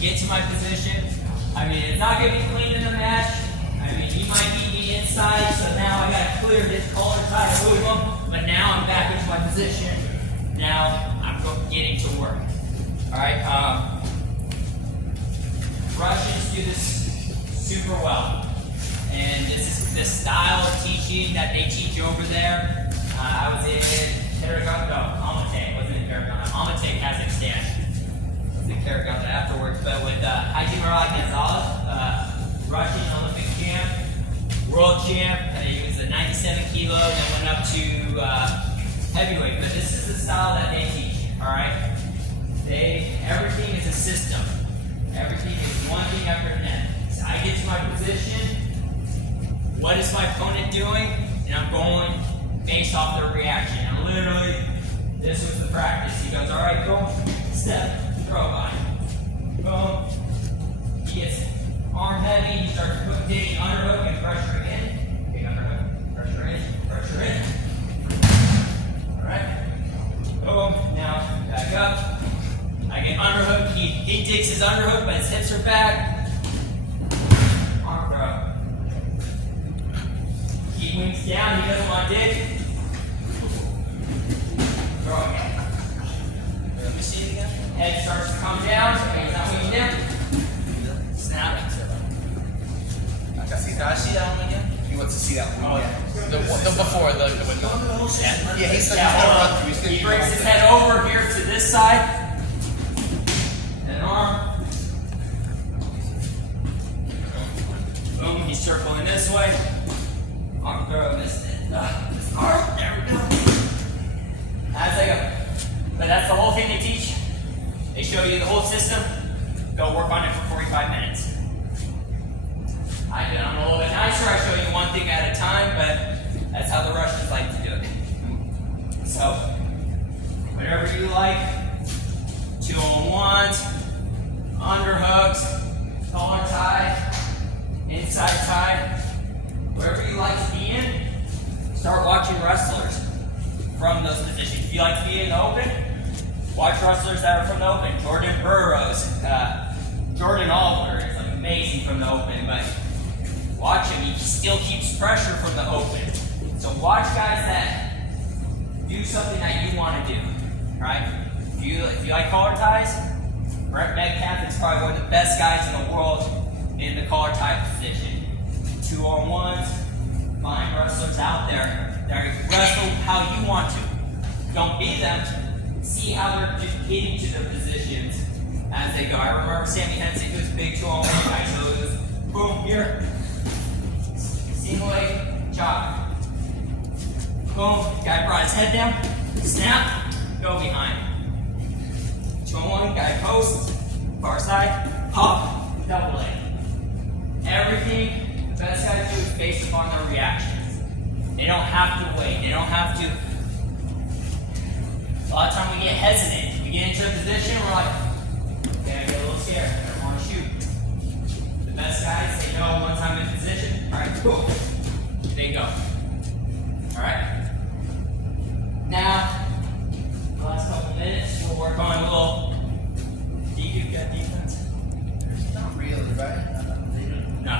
get to my position. I mean, it's not going to be clean in the match. I mean, he might beat me inside, so now I got to clear this collar tie to move him. But now I'm back into my position. Now I'm getting to work. All right. Russians do this super well, and this is the style of teaching that they teach over there. I was in Paragon, no, Almaty. I wasn't in Paragon. Almaty, Kazakhstan. I was in Paragon afterwards, but with Haji Murad Gonzalez, Russian Olympic champ, world champ. He was a 97 kilo, then went up to heavyweight. But this is the style that they teach. All right. Everything is a system. Everything is one thing after another. So I get to my position. What is my opponent doing? And I'm going based off their reaction. And literally, this was the practice. He goes, all right, boom, step, throw by. Boom. He gets arm heavy. He starts taking underhook and pressure in. Big underhook, pressure in, pressure in. All right. Boom. Now, back up. I get underhook. He digs his underhook, but his hips are back. Arm throw. He wings down. He doesn't want to dig. Throw again. Let me see it again. Head starts to come down. He's not winging down. Snap. He wants to see that one. The before the window. Yeah, he's going to run through. He brings his head over here to this side. And arm. Boom, he's circling this way. Arm throw, this arm. There we go. As I go. But that's the whole thing they teach. They show you the whole system. Go work on it for 45 minutes. I'm a little bit nicer. I show you one thing at a time, but that's how the Russians like to do it. So, whatever you like, 2-on-1s, underhooks, collar tie, inside tie, wherever you like to be in, start watching wrestlers from those positions. If you like to be in the open, watch wrestlers that are from the open. Jordan Burroughs, Jordan Oliver is amazing from the open, but watch him, he still keeps pressure from the open. So watch guys that do something that you want to do, right? If you like collar ties, Brett Metcalf is probably one of the best guys in the world in the collar tie position. 2-on-1s, find wrestlers out there that wrestle how you want to. Don't beat them, see how they're just getting to their positions as they go. I remember Sammy Henson, he was a big 2-on-1 guy, so it was boom, here. Single leg, chop. Boom, guy brought his head down, snap, go behind. 2-on-1, guy post, far side, hop, double leg. Everything the best guys do is based upon their reactions. They don't have to wait, they don't have to. A lot of times we get hesitant. We get into a position, we're like, okay, I get a little scared, I don't want to shoot. The best guys, they know once I'm in position, all right, cool. They go. All right. Now, the last couple minutes, we'll work on a little defense. Not really, right? No.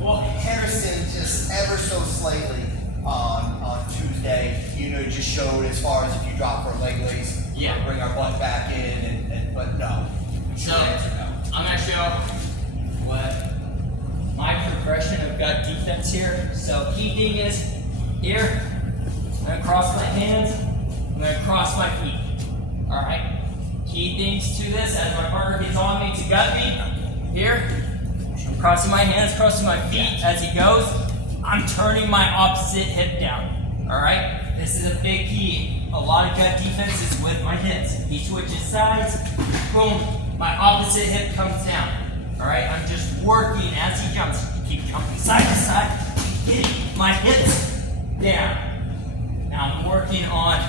Well, Harrison just ever so slightly on Tuesday, you just showed as far as if you drop for a leg raise, bring our butt back in, but no. So, I'm going to show what my progression of gut defense here. So key thing is, here, I'm going to cross my hands, I'm going to cross my feet. Alright? Key things to this, as my partner gets on me to gut me, here, I'm crossing my hands, crossing my feet as he goes. I'm turning my opposite hip down. Alright? This is a big key. A lot of gut defense is with my hips. He switches sides, boom, my opposite hip comes down. Alright, I'm just working as he jumps. Keep jumping side to side, getting my hips down. Now I'm working on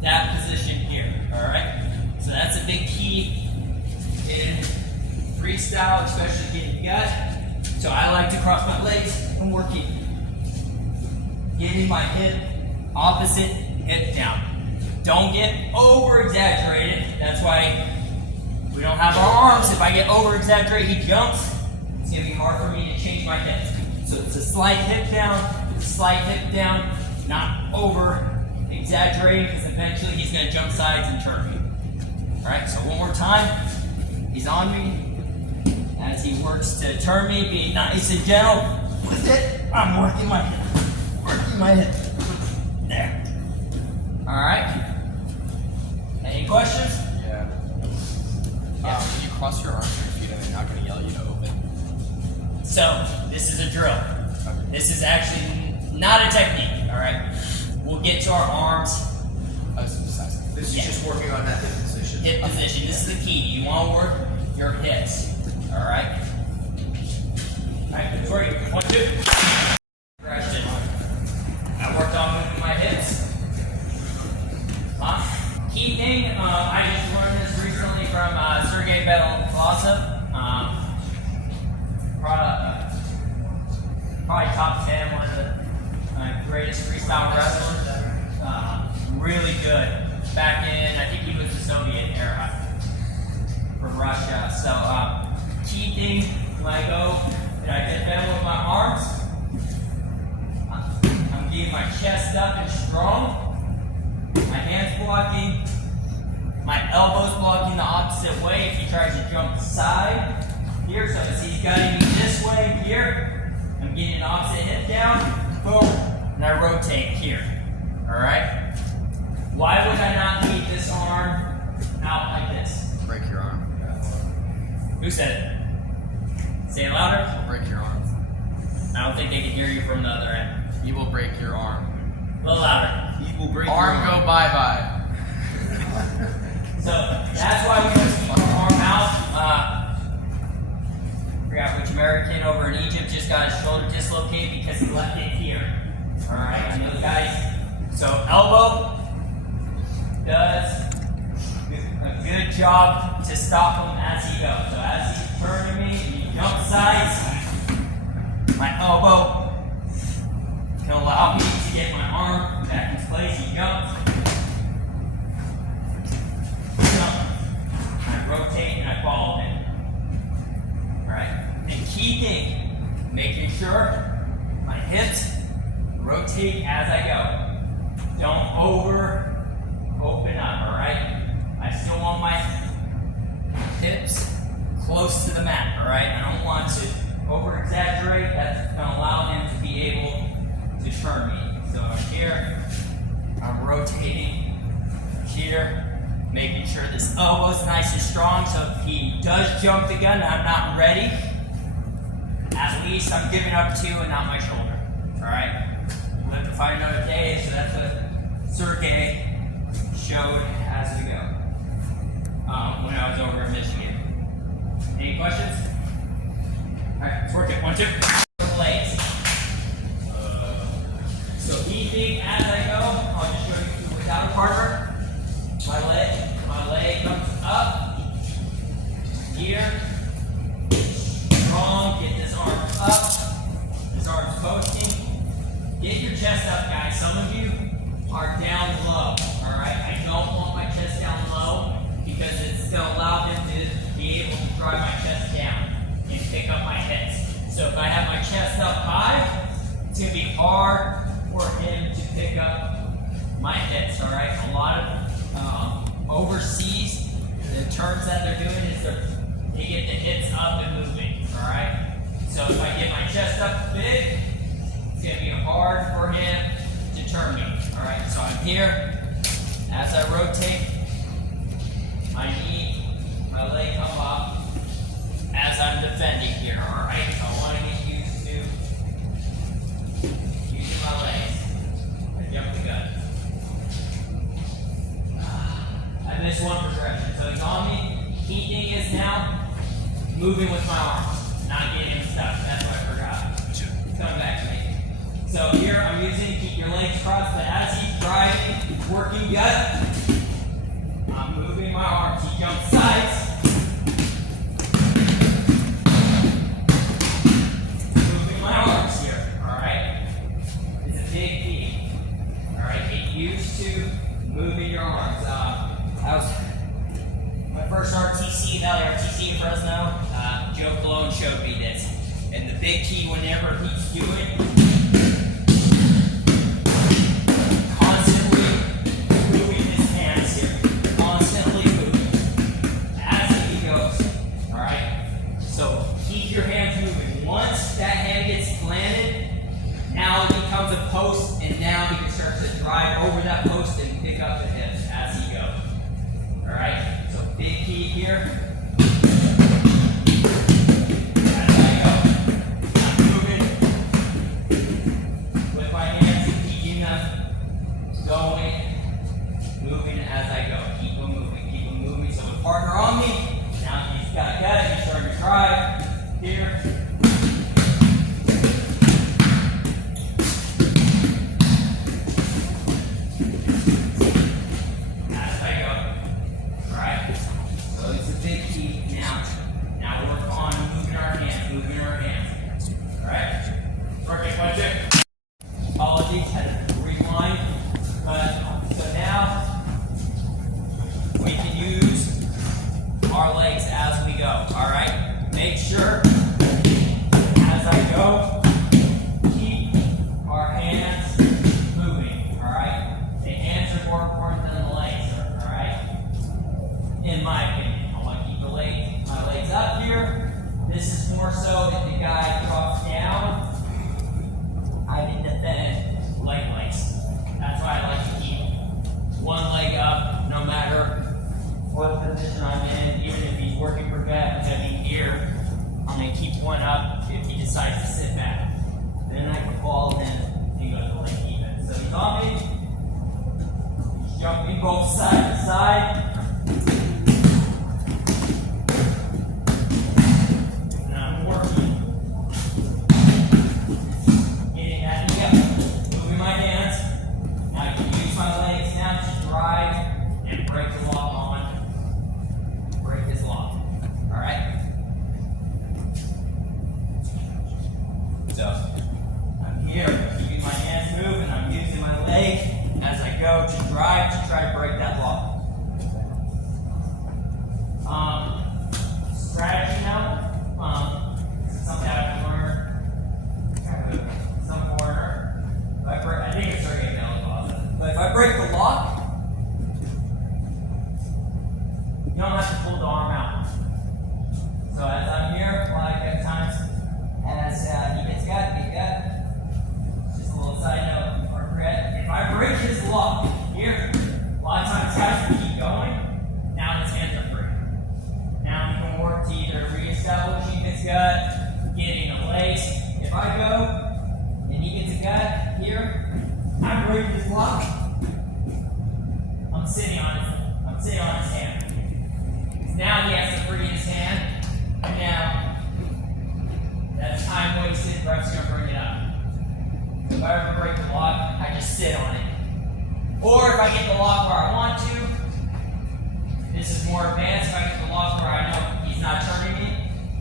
that position here. Alright? So that's a big key in freestyle, especially getting gut. So I like to cross my legs and working. Getting my hip, opposite hip down. Don't get over exaggerated. That's why We don't have our arms. If I get over exaggerate, he jumps. It's gonna be hard for me to change my hips. So it's a slight hip down, not over exaggerating, because eventually he's gonna jump sides and turn me. All right, so one more time. He's on me. As he works to turn me, be nice and gentle with it. I'm working my hip. There. All right. Any questions? Yeah. When you cross your arms and your feet, and they're not going to yell at you to open. So, this is a drill. This is actually not a technique, all right? We'll get to our arms. This is just working on that hip position. Hip position. This is the key. You want to work your hips, all right? All right, before you, 1, 2. Progression. I worked on moving my hips. Key thing, I just learned this recently from Sergey Belousov. Probably top 10, one of the greatest freestyle wrestlers. Really good. Back in, I think he was the Soviet era from Russia. So, key thing when I go and I get bent with my arms, I'm getting my chest up and strong. My hands blocking, my elbows blocking the opposite way if he tries to jump side here. So as he's gutting me this way here, I'm getting an opposite hip down, boom, and I rotate here. All right? Why would I not leave this arm out like this? Break your arm. Who said it? Say it louder. Break your arm. I don't think they can hear you from the other end. He will break your arm. A little louder. He will break Arm your arm. go bye-bye. So that's why we just keep our arm out. Forgot which American over in Egypt just got his shoulder dislocated because he left it here. All right, and those guys. So elbow does a good job to stop him as he goes. So as he's turning me, he jump sides. My elbow can allow me to get my arm back in place. He jumps. Jump. I rotate and I follow him. Alright? And key thing, making sure my hips rotate as I go. Don't open up, alright? I still want my hips close to the mat, alright? I don't want to over exaggerate. That's going to allow him to be able to turn me. So I'm here, I'm rotating here, making sure this elbow's nice and strong, so if he does jump the gun and I'm not ready, at least I'm giving up 2 and not my shoulder. Alright? We'll have to find another day, so that's what Sergey showed as we go when I was over in Michigan. Any questions? Alright, let's work it. 1, 2. Legs. So easy as I go, I'll just show you without a partner. My leg comes up. Here. Strong, get this arm up. This arm's posting. Get your chest up, guys. Some of you are down low, alright? I don't want my chest down low because it's going to allow him to be able to drive my chest down and pick up my hips. So if I have my chest up high, it's going to be hard for him to pick up my hips, all right? A lot of overseas, the terms that they're doing is they get the hips up and moving, all right? So if I get my chest up big, it's going to be hard for him to turn me, all right? So I'm here. As I rotate, my knee, my leg come up as I'm defending here, all right? So I want to get used to using my legs. I jump the gun. I missed one progression. So he's on me. Key thing is now moving with my arms, not getting him stuck. That's what I forgot. It's coming back to me. So here I'm using keep your legs crossed, but as he's driving, working gut, I'm moving my arms. He jumps sides. Moving my arms here. Alright? It's a big key. Alright, get used to moving your arms. My first RTC, Valley RTC in Fresno, Joe Cologne showed me this. And the big key whenever he's doing, constantly moving his hands here. Constantly moving as he goes. Alright? So keep your hands moving. Once that hand gets planted, now it becomes a post, and now he can start to drive over that post and pick up the hips as he goes. Alright? So big key here. Moving as I go. Keep them moving. So the partner on me. Now he's got gut. He's starting to drive. Here. As I go. Alright? So it's a big key. Now work on moving our hands. Alright? Perfect. One, two. Apologies. Had to rewind. So now we can use our legs as we go. All right. Make sure as I go, keep our hands moving. All right. The hands are more important than the legs are. All right. In my opinion, I want to keep my legs up here. This is more so if the guy drops down. I can defend leg lace. That's why I like to keep one leg up no matter what position I'm in. Even if he's working for gut, I'm going to be here. I'm going to keep one up if he decides to sit back. Then I can fall in and go to the leg even. So he's on me. He's jumping both side to side. And I'm working. Getting that knee up. Moving my hands. Now I can use my legs now to drive and break the lock on. Break this lock. Alright? So, I'm here, keeping my hands moving. I'm using my leg as I go to drive to try to break that lock. Strategy now. This is something I've learned. Some corner. I think it's already available. But if I break the lock, you don't have to pull the arm out. So as I'm here, like at times, as he gets gut, just a little side note or regret. If I break his lock here, a lot of times guys will keep going. Now his hands are free. Now he can work to either reestablishing his gut, getting a lace. If I go and he gets a gut here, I break his lock. I'm sitting on his hand. Now he has to free his hand, and now that's time wasted. Ref's gonna bring it up. If I ever break the lock, I just sit on it. Or if I get the lock where I want to, this is more advanced. If I get the lock where I know he's not turning me,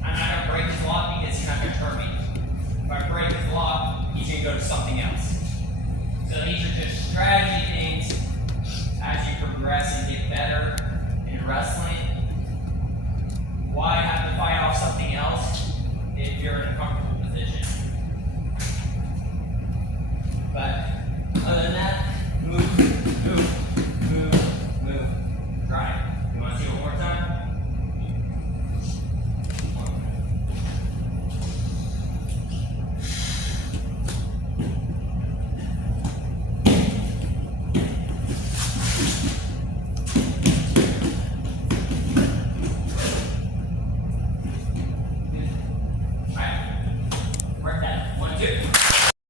I'm not gonna break his lock because he's not gonna turn me. If I break his lock, he's gonna go to something else. So these are just strategies